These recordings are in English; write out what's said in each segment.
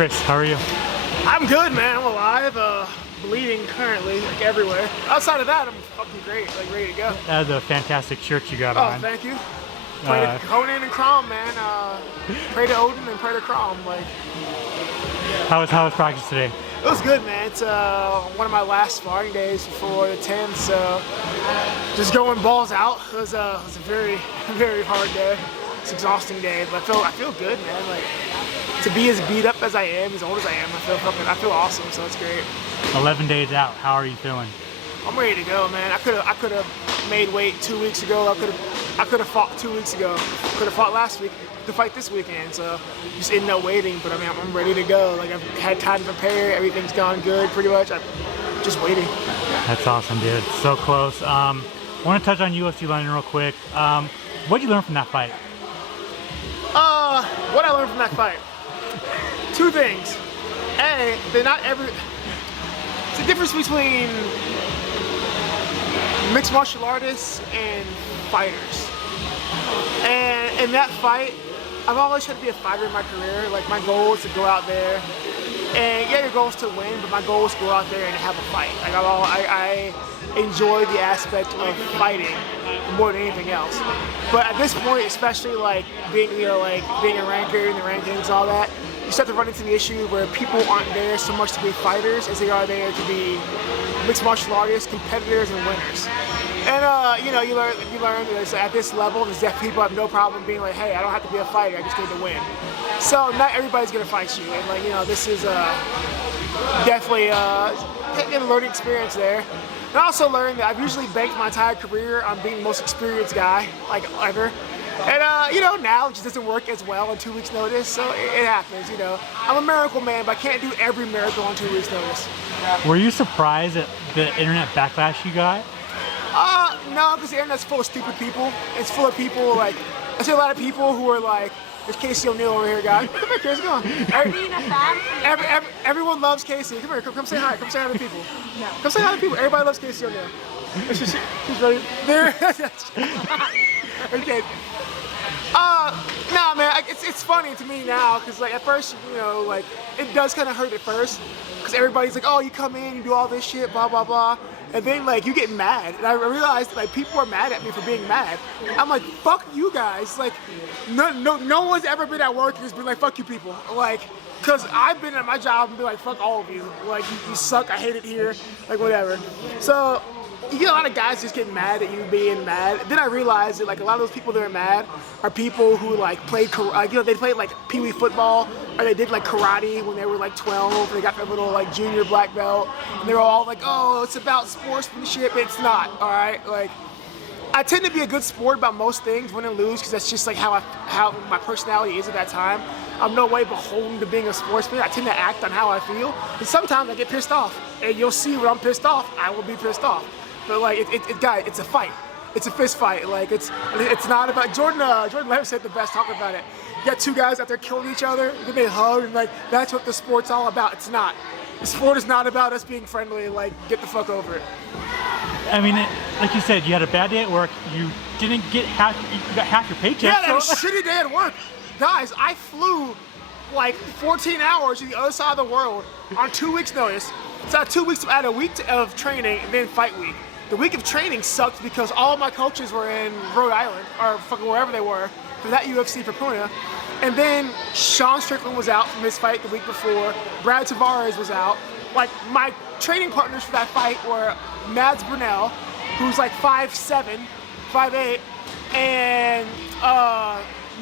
Chris, how are you? I'm good, man. I'm alive. Bleeding currently, like everywhere. Outside of that, I'm fucking great, like ready to go. That's a fantastic shirt you got Oh, on. thank you. Pray to Conan and Crom, man. Pray to Odin and pray to Crom. Like, how was practice today? it was good, man. It's one of my last sparring days before the 10th, so just going balls out. It was a very, very hard day. It's an exhausting day, but I feel good, man. Like, to be as beat up as I am, as old as I am, I feel awesome. So it's great. 11 days out. How are you feeling? I'm ready to go, man. I could have made weight 2 weeks ago. I could have fought 2 weeks ago. Could have fought last week to fight this weekend. So just ended up waiting. But I mean, I'm ready to go. Like, I've had time to prepare. Everything's gone good, pretty much. I'm just waiting. That's awesome, dude. So close. I want to touch on UFC London real quick. What did you learn from that fight? What I learned from that fight? Two things. A, they're not every. It's a difference between mixed martial artists and fighters. And in that fight, I've always tried to be a fighter in my career. Like, my goal is to go out there, and yeah, your goal is to win, but my goal is to go out there and have a fight. Like, I enjoy the aspect of fighting more than anything else. But at this point, especially like being, being a ranker in the rankings and all that, you start to run into the issue where people aren't there so much to be fighters as they are there to be mixed martial artists, competitors, and winners. And you learn that at this level, there's definitely people have no problem being like, hey, I don't have to be a fighter, I just need to win. So not everybody's gonna fight you, and this is definitely a learning experience there. And I also learned that I've usually banked my entire career on being the most experienced guy, like, ever. And now it just doesn't work as well on 2 weeks notice, so it happens, I'm a miracle man, but I can't do every miracle on 2 weeks notice. Were you surprised at the internet backlash you got? No, because the internet's full of stupid people. It's full of people, like, I see a lot of people who are like, there's Casey O'Neill over here, guy. Come here, Casey, come on. Everyone loves Casey. Come here, come say hi. Come say hi to the people. No. Come say hi to the people. Everybody loves Casey O'Neill. She's ready. There. Okay. Nah, man, it's funny to me now, because, like, at first, it does kind of hurt at first, because everybody's like, oh, you come in, you do all this shit, blah, blah, blah. And then, like, you get mad. And I realized, like, people are mad at me for being mad. I'm like, fuck you guys. Like, no one's ever been at work and just been like, fuck you people. Like, because I've been at my job and been like, fuck all of you. Like, you suck, I hate it here, like, whatever. So, you get a lot of guys just getting mad at you being mad. Then I realized that, like, a lot of those people that are mad are people who, like, played, they played, like, pee-wee football, or they did, like, karate when they were, like, 12. They got their little, like, junior black belt, and they were all like, oh, it's about sportsmanship. It's not, all right? Like, I tend to be a good sport about most things, win and lose, because that's just, like, how my personality is at that time. I'm no way beholden to being a sportsman. I tend to act on how I feel, and sometimes I get pissed off. And you'll see when I'm pissed off, I will be pissed off. But, like, guys, it's a fight. It's a fist fight. Like, it's not about Jordan Levitt said the best talking about it. You got two guys out there killing each other, then they hug, and, like, that's what the sport's all about. It's not. The sport is not about us being friendly. Like, get the fuck over it. I mean, like you said, you had a bad day at work. You didn't get you got half your paycheck. Yeah, that was a shitty day at work. Guys, I flew like 14 hours to the other side of the world on 2 weeks notice. So I had 2 weeks, I had a week of training and then fight week. The week of training sucked because all of my coaches were in Rhode Island, or fucking wherever they were, for that UFC for Puna. And then Sean Strickland was out from his fight the week before. Brad Tavares was out. Like, my training partners for that fight were Mads Brunel, who's like 5'7", 5'8", and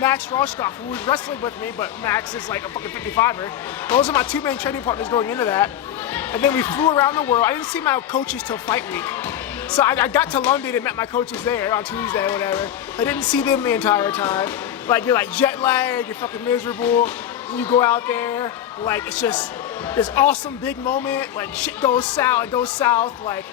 Max Roshkoff, who was wrestling with me, but Max is like a fucking 55er. Those are my two main training partners going into that. And then we flew around the world. I didn't see my coaches till fight week. So I got to London and met my coaches there on Tuesday or whatever. I didn't see them the entire time. Like, you're like jet lagged, you're fucking miserable. And you go out there, like, it's just this awesome big moment. Like, shit goes south, like,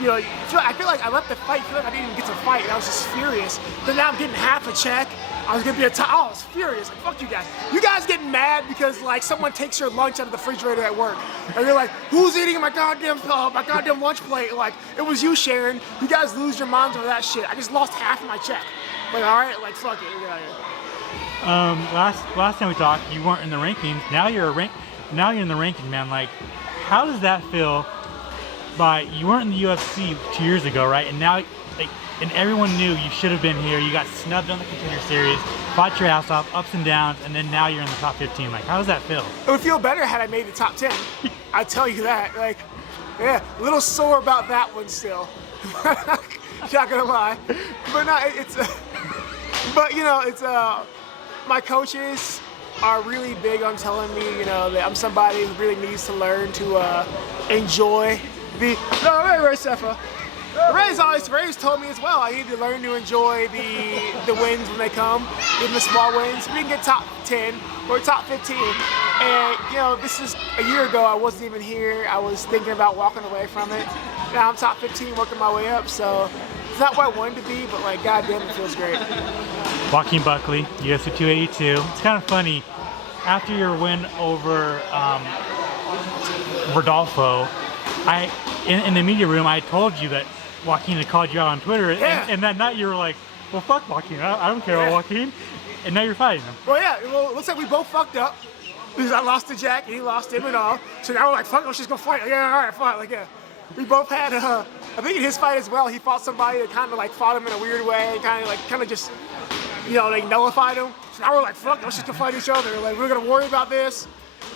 I feel like I left the fight, feel like I didn't even get to fight, and I was just furious. Then now I'm getting half a check. I was gonna be I was furious, like, fuck you guys. You guys getting mad because, like, someone takes your lunch out of the refrigerator at work. And you're like, who's eating my goddamn lunch plate? Like, it was you, Sharon. You guys lose your minds over that shit. I just lost half of my check. Like, all right, like, fuck it, get out of here. Last time we talked, you weren't in the rankings. Now you're now you're in the rankings, man. Like, how does that feel? You weren't in the UFC 2 years ago, right? And now, like, and everyone knew you should have been here. You got snubbed on the Contender Series, fought your ass off, ups and downs, and then now you're in the top 15. Like, how does that feel? It would feel better had I made the top 10. I tell you that. Like, yeah, a little sore about that one still. Not gonna lie, but no, but you know, it's my coaches are really big on telling me, you know, that I'm somebody who really needs to learn to enjoy the. No, Ray Sefa. Ray's told me as well. I need to learn to enjoy the wins when they come, even the small wins. We can get top 10 or top 15. And you know, this is a year ago. I wasn't even here. I was thinking about walking away from it. Now I'm top 15, working my way up. So it's not what I wanted to be, but like, goddamn, it feels great. Joaquin Buckley, UFC 282. It's kind of funny. After your win over Rodolfo, in the media room, I told you that Joaquin had called you out on Twitter, yeah. and that night you were like, well, fuck Joaquin, I don't care about Joaquin, and now you're fighting him. Well, yeah, well, it looks like we both fucked up, because I lost to Jack, and he lost him and all, so now we're like, fuck, let's just go fight. Yeah, all right, fight, like, yeah. We both had, I think in his fight as well, he fought somebody that kind of like fought him in a weird way, kind of just, you know, like nullified him. So now we're like, fuck, let's just go fight each other. Like, we're gonna worry about this.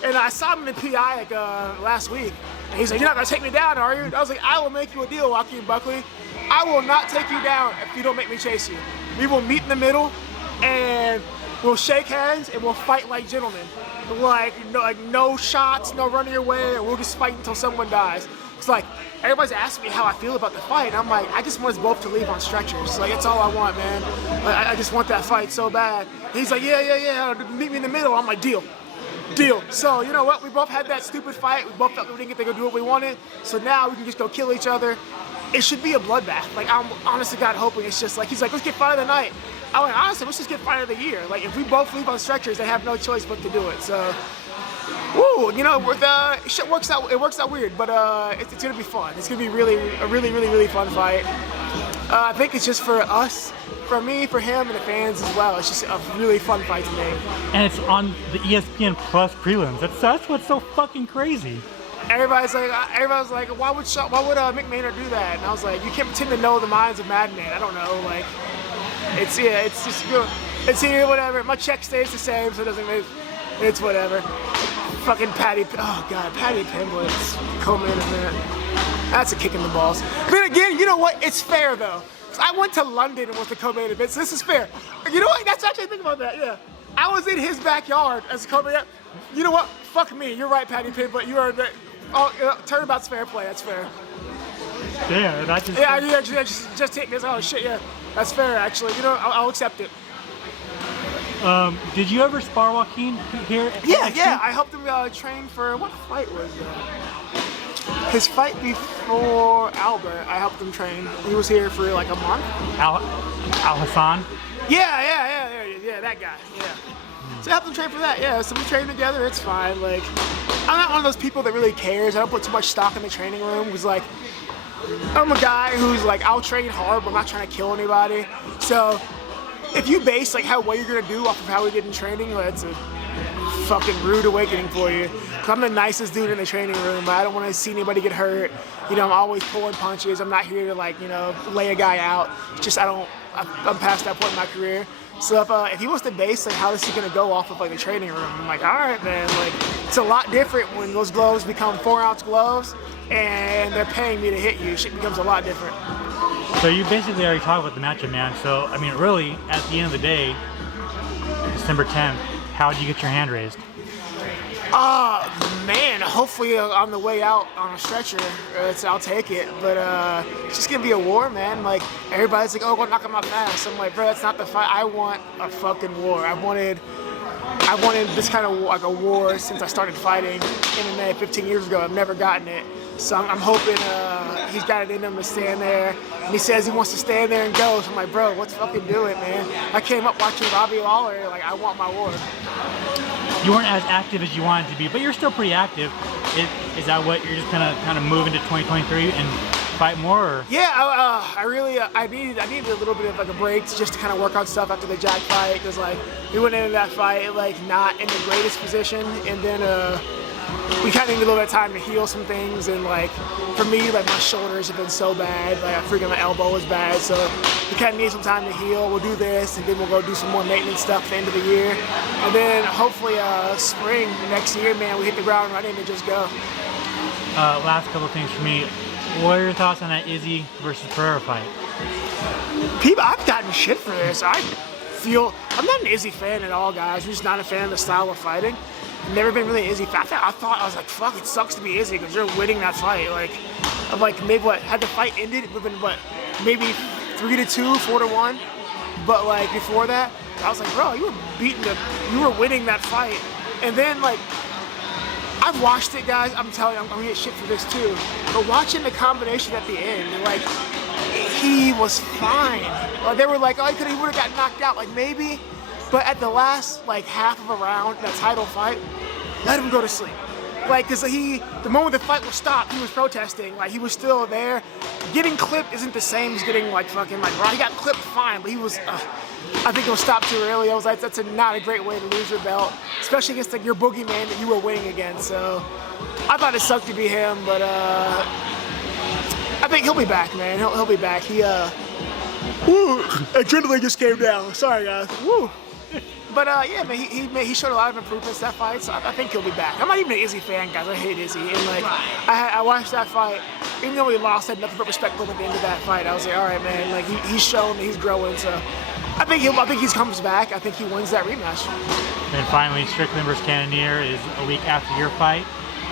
And I saw him in the PI like last week. And he's like, you're not gonna take me down, are you? I was like, I will make you a deal, Joaquin Buckley. I will not take you down if you don't make me chase you. We will meet in the middle and we'll shake hands and we'll fight like gentlemen. Like no shots, no running away, and we'll just fight until someone dies. It's like, everybody's asking me how I feel about the fight, and I'm like, I just want us both to leave on stretchers. Like, that's all I want, man. Like, I just want that fight so bad. And he's like, yeah, meet me in the middle. I'm like, deal. So, you know what? We both had that stupid fight. We both felt we didn't get to go do what we wanted. So now we can just go kill each other. It should be a bloodbath. Like, I'm honestly God hoping it's just like, he's like, let's get fight of the night. I'm like, honestly, let's just get fight of the year. Like, if we both leave on stretchers, they have no choice but to do it. So, woo, you know, shit works out. It works out weird, but it's gonna be fun. It's gonna be a really fun fight. I think it's just for us, for me, for him, and the fans as well. It's just a really fun fight to make. And it's on the ESPN Plus prelims. That's what's so fucking crazy. Everybody's like, why would Mick Maynard do that? And I was like, you can't pretend to know the minds of Madman. I don't know, like, it's just good. It's here, whatever. My check stays the same, so it doesn't make. It's whatever. Fucking Patty Pimblett, co-main event. That's a kick in the balls. But again, you know what? It's fair though. I went to London and was the co-main event, so this is fair. You know what? That's actually think about that. Yeah, I was in his backyard as a co-main. You know what? Fuck me. You're right, Patty Pimblett. You are the. Turnabout's fair play. That's fair. Yeah, that just. Yeah, just hit me. Oh shit, yeah, that's fair actually. You know, I'll accept it. Did you ever spar Joaquin here? Yeah. I helped him train for what fight was that? His fight before Albert. I helped him train. He was here for like a month. Al Hassan. Yeah, that guy. Yeah. So I helped him train for that. Yeah. So we trained together. It's fine. Like, I'm not one of those people that really cares. I don't put too much stock in the training room. Because like, I'm a guy who's like, I'll train hard, but I'm not trying to kill anybody. So. If you base like what you're gonna do off of how we did in training, well, that's a fucking rude awakening for you. I'm the nicest dude in the training room, but I don't want to see anybody get hurt. You know, I'm always pulling punches. I'm not here to like, you know, lay a guy out. Just I'm past that point in my career. So if he wants to base like how this is gonna go off of like the training room, I'm like, all right, man. Like, it's a lot different when those gloves become 4-ounce gloves and they're paying me to hit you. Shit becomes a lot different. So you basically already talked about the matchup, man. So, I mean, really, at the end of the day, December 10th, how did you get your hand raised? Man, hopefully on the way out on a stretcher, I'll take it. But it's just gonna be a war, man. Like, everybody's like, oh, go knock him out fast. I'm like, bro, that's not the fight. I want a fucking war. I wanted this kind of like a war since I started fighting MMA 15 years ago. I've never gotten it. So I'm hoping he's got it in him to stand there. And he says he wants to stand there and go. So I'm like, bro, let's fucking do it, man. I came up watching Robbie Lawler. Like, I want my war. You weren't as active as you wanted to be, but you're still pretty active. Is that what you're just gonna kind of move into 2023 and fight more? Or? Yeah, I needed a little bit of like a break just to kind of work on stuff after the Jack fight, because like we went into that fight like not in the greatest position, and then we kind of need a little bit of time to heal some things, and like for me, like my shoulders have been so bad, like I freaking my elbow is bad, so we kind of need some time to heal. We'll do this, and then we'll go do some more maintenance stuff at the end of the year, and then hopefully spring next year, man, we hit the ground running and just go. Last couple things for me. What are your thoughts on that Izzy versus Pereira fight? People, I've gotten shit for this. I'm not an Izzy fan at all, guys. I'm just not a fan of the style of fighting. I've never been really an Izzy fan. I was like, fuck, it sucks to be Izzy because you're winning that fight. Like maybe had the fight ended, it would have been maybe 3-2, 4-1. But like before that, I was like, bro, you were winning that fight. And then like, I've watched it, guys. I'm telling you, I'm gonna get shit for this too. But watching the combination at the end, like, he was fine. They were like, oh, he would have got knocked out, like maybe. But at the last like half of a round, that title fight, let him go to sleep. Like, cause the moment the fight was stopped, he was protesting. Like, he was still there. Getting clipped isn't the same as getting like fucking like, right? He got clipped fine, but he was. I think it was stopped too early. I was like, that's not a great way to lose your belt, especially against like your boogeyman that you were winning against. So I thought it sucked to be him, but I think he'll be back, man. He'll be back. Woo, adrenaline just came down. Sorry, guys. Woo. But yeah, man, he showed a lot of improvements that fight, so I think he'll be back. I'm not even an Izzy fan, guys. I hate Izzy, and like I watched that fight. Even though he lost, I had nothing but respect for him at the end of that fight. I was like, all right, man. Like he's shown that he's growing, so I think he comes back. I think he wins that rematch. And finally, Strickland versus Cannonier is a week after your fight.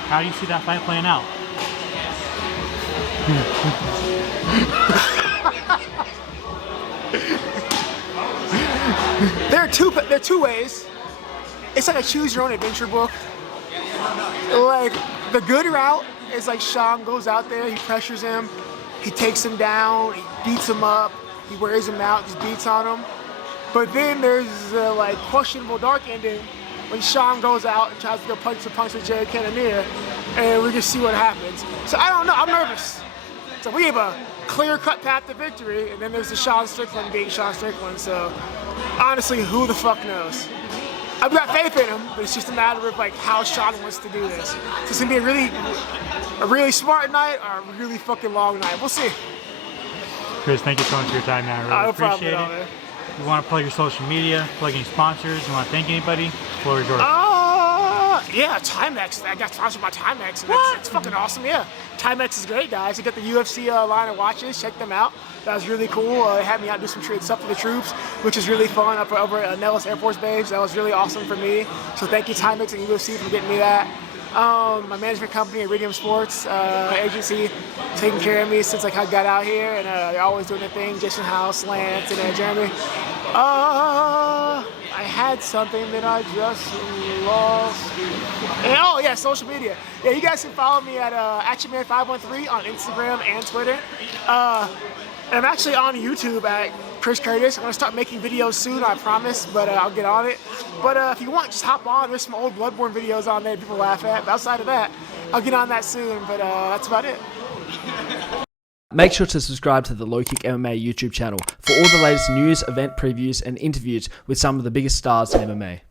How do you see that fight playing out? There are two ways. It's like a choose your own adventure book. Like the good route is like Sean goes out there, he pressures him, he takes him down, he beats him up, he wears him out, just beats on him. But then there's the like questionable dark ending when Sean goes out and tries to go punch with Jared Cannonier, and we just see what happens. So I don't know, I'm nervous. So we have a clear-cut path to victory, and then there's the Sean Strickland being Sean Strickland. So honestly, who the fuck knows? I've got faith in him, but it's just a matter of like how Sean wants to do this. So it's gonna be a really smart night or a really fucking long night. We'll see. Chris, thank you so much for your time, man. I really appreciate it. Man. You want to plug your social media, plug any sponsors, you want to thank anybody? The floor is yours. Yeah, Timex. I got sponsored by Timex, and it's fucking awesome. Yeah, Timex is great, guys. You got the UFC line of watches. Check them out. That was really cool. They had me out do some stuff for the troops, which is really fun over at Nellis Air Force Base. That was really awesome for me. So thank you, Timex and UFC, for getting me that. My management company, Iridium Sports agency, taking care of me since I got out here, and they're always doing their thing. Jason House, Lance, and Jeremy. I had something that I just lost. And, oh yeah, social media. Yeah, you guys can follow me at ActionMan513 on Instagram and Twitter. And I'm actually on YouTube at Chris Curtis. I'm gonna start making videos soon, I promise, but I'll get on it. But if you want, just hop on. There's some old Bloodborne videos on there people laugh at. But outside of that, I'll get on that soon, but that's about it. Make sure to subscribe to the LowKickMMA YouTube channel for all the latest news, event previews, and interviews with some of the biggest stars in MMA.